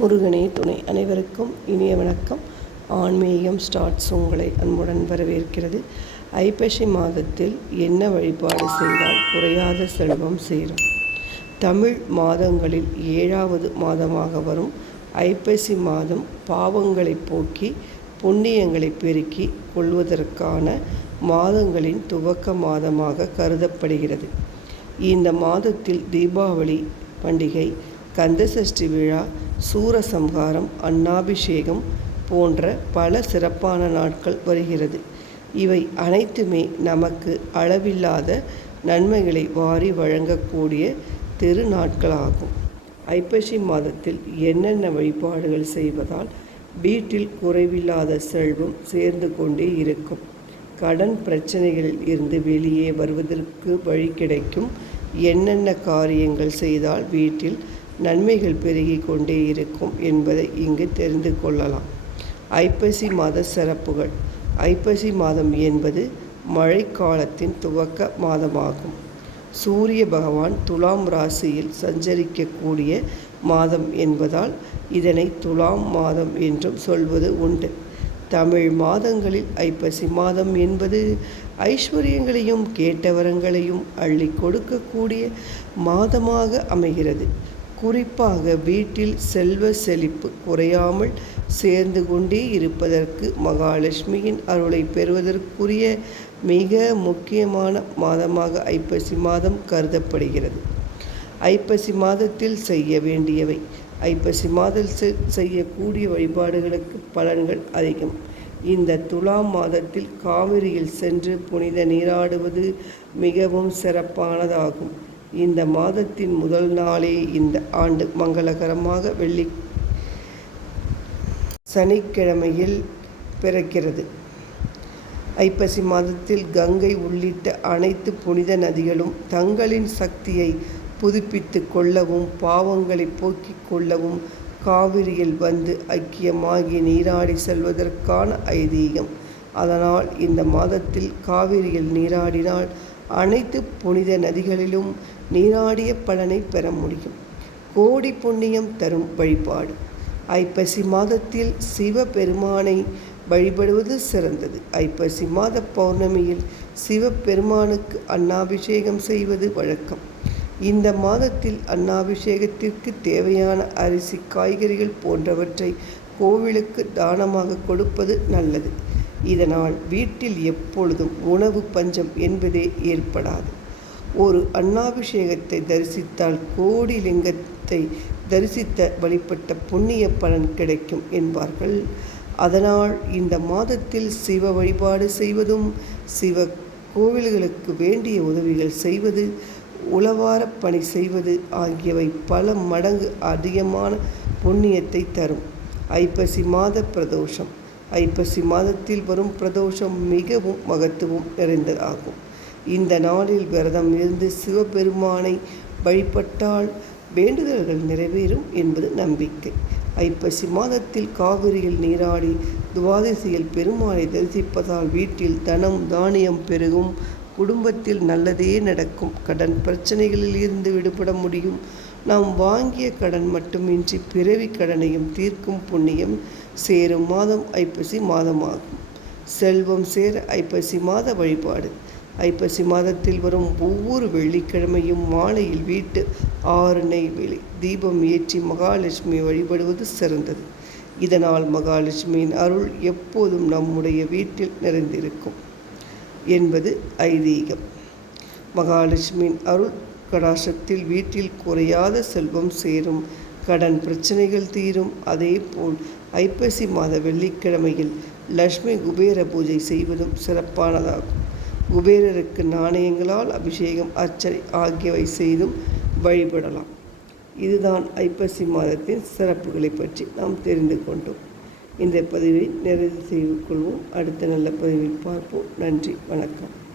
முருகனே துணை அனைவருக்கும் இனிய வணக்கம். ஆன்மீகம் ஸ்டார்ட்ஸ் உங்களை அன்புடன் வரவேற்கிறது. ஐப்பசி மாதத்தில் என்ன வழிபாடு செய்தால் குறையாத செல்வம் சேரும்? தமிழ் மாதங்களில் ஏழாவது மாதமாக வரும். ஐப்பசி மாதம் பாவங்களை போக்கி புண்ணியங்களை பெருக்கி கொள்வதற்கான மாதங்களின் துவக்க மாதமாக கருதப்படுகிறது. இந்த மாதத்தில் தீபாவளி பண்டிகை கந்தசஷ்டி விழா சூரசம்ஹாரம் அன்னாபிஷேகம் போன்ற பல சிறப்பான நாட்கள் வருகிறது. இவை அனைத்துமே நமக்கு அளவில்லாத நன்மைகளை வாரி வழங்கக்கூடிய திருநாட்களாகும். ஐப்பசி மாதத்தில் என்னென்ன வழிபாடுகள் செய்வதால் வீட்டில் குறைவில்லாத செல்வம் சேர்ந்து கொண்டே இருக்கும். கடன் பிரச்சனைகளில் இருந்து வெளியே வருவதற்கு வழி கிடைக்கும். என்னென்ன காரியங்கள் செய்தால் வீட்டில் நன்மைகள் பெருகி கொண்டே இருக்கும் என்பதை இங்கு தெரிந்து கொள்ளலாம். ஐப்பசி மாத சிறப்புகள். ஐப்பசி மாதம் என்பது மழைக்காலத்தின் துவக்க மாதமாகும். சூரிய பகவான் துலாம் ராசியில் சஞ்சரிக்கக்கூடிய மாதம் என்பதால் இதனை துலாம் மாதம் என்றும் சொல்வது உண்டு. தமிழ் மாதங்களில் ஐப்பசி மாதம் என்பது ஐஸ்வர்யங்களையும் கேட்டவரங்களையும் அள்ளி கொடுக்கக்கூடிய மாதமாக அமைகிறது. குறிப்பாக வீட்டில் செல்வ செழிப்பு குறையாமல் சேர்ந்து கொண்டே இருப்பதற்கு மகாலட்சுமியின் அருளை பெறுவதற்குரிய மிக முக்கியமான மாதமாக ஐப்பசி மாதம் கருதப்படுகிறது. ஐப்பசி மாதத்தில் செய்ய வேண்டியவை. ஐப்பசி மாதத்தில் செய்யக்கூடிய வழிபாடுகளுக்கு பலன்கள் அதிகம். இந்த துலாம் மாதத்தில் காவிரியில் சென்று புனித நீராடுவது மிகவும் சிறப்பானதாகும். இந்த மாதத்தின் முதல் நாளே இந்த ஆண்டு மங்களகரமாக வெள்ளி சனிக்கிழமையில் பிறக்கிறது. ஐப்பசி மாதத்தில் கங்கை உள்ளிட்ட அனைத்து புனித நதிகளும் தங்களின் சக்தியை புதுப்பித்து கொள்ளவும் பாவங்களை போக்கிக் கொள்ளவும் காவிரியில் வந்து ஐக்கியமாகி நீராடி செல்வதற்கான ஐதீகம். அதனால் இந்த மாதத்தில் காவிரியில் நீராடினால் அனைத்து புனித நதிகளிலும் நீராடிய பலனை பெற முடியும். கோடி புண்ணியம் தரும் வழிபாடு. ஐப்பசி மாதத்தில் சிவபெருமானை வழிபடுவது சிறந்தது. ஐப்பசி மாத பௌர்ணமியில் சிவபெருமானுக்கு அன்னாபிஷேகம் செய்வது வழக்கம். இந்த மாதத்தில் அன்னாபிஷேகத்திற்கு தேவையான அரிசி காய்கறிகள் போன்றவற்றை கோவிலுக்கு தானமாக கொடுப்பது நல்லது. இதனால் வீட்டில் எப்பொழுதும் உணவு பஞ்சம் என்பதே ஏற்படாது. ஒரு அன்னாபிஷேகத்தை தரிசித்தால் கோடி லிங்கத்தை தரிசித்த வழிபட்ட புண்ணிய பலன் கிடைக்கும் என்பார்கள். அதனால் இந்த மாதத்தில் சிவ வழிபாடு செய்வதும் சிவ கோவில்களுக்கு வேண்டிய உதவிகள் செய்வது உளவார பணி செய்வது ஆகியவை பல மடங்கு அதிகமான புண்ணியத்தை தரும். ஐப்பசி மாத பிரதோஷம். ஐப்பசி மாதத்தில் வரும் பிரதோஷம் மிகவும் மகத்துவம் நிறைந்ததாகும். இந்த நாளில் விரதம் இருந்து சிவபெருமானை வழிபட்டால் வேண்டுதல்கள் நிறைவேறும் என்பது நம்பிக்கை. ஐப்பசி மாதத்தில் காவிரியில் நீராடி துவாதசியில் பெருமாளை தரிசிப்பதால் வீட்டில் தனம் தானியம் பெருகும். குடும்பத்தில் நல்லதே நடக்கும். கடன் பிரச்சனைகளில் இருந்து விடுபட முடியும். நாம் வாங்கிய கடன் மட்டுமின்றி பிறவி கடனையும் தீர்க்கும் புண்ணியம் சேரும் மாதம் ஐப்பசி மாதமாகும். செல்வம் சேர ஐப்பசி மாத வழிபாடு. ஐப்பசி மாதத்தில் வரும் ஒவ்வொரு வெள்ளிக்கிழமையும் மாலையில் வீட்டு ஆறு வெளி தீபம் ஏற்றி மகாலட்சுமி வழிபடுவது சிறந்தது. இதனால் மகாலட்சுமியின் அருள் எப்போதும் நம்முடைய வீட்டில் நிறைந்திருக்கும் என்பது ஐதீகம். மகாலட்சுமியின் அருள் கடாசத்தில் வீட்டில் குறையாத செல்வம் சேரும் கடன் பிரச்சனைகள் தீரும். அதே போல் ஐப்பசி மாத வெள்ளிக்கிழமையில் லக்ஷ்மி குபேர பூஜை செய்வதும் சிறப்பானதாகும். குபேரருக்கு நாணயங்களால் அபிஷேகம் அர்ச்சனை ஆகியவை செய்தும் வழிபடலாம். இதுதான் ஐப்பசி மாதத்தின் சிறப்புகளை பற்றி நாம் தெரிந்து கொண்டோம். இந்த பதிவை நிறைவு செய்து கொள்வோம். அடுத்த நல்ல பதிவில் பார்ப்போம். நன்றி. வணக்கம்.